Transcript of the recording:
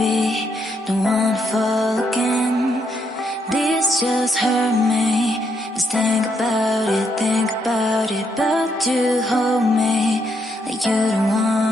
baby, don't wanna fall again. This just hurt me. Just think about it, but you hold me like you don't want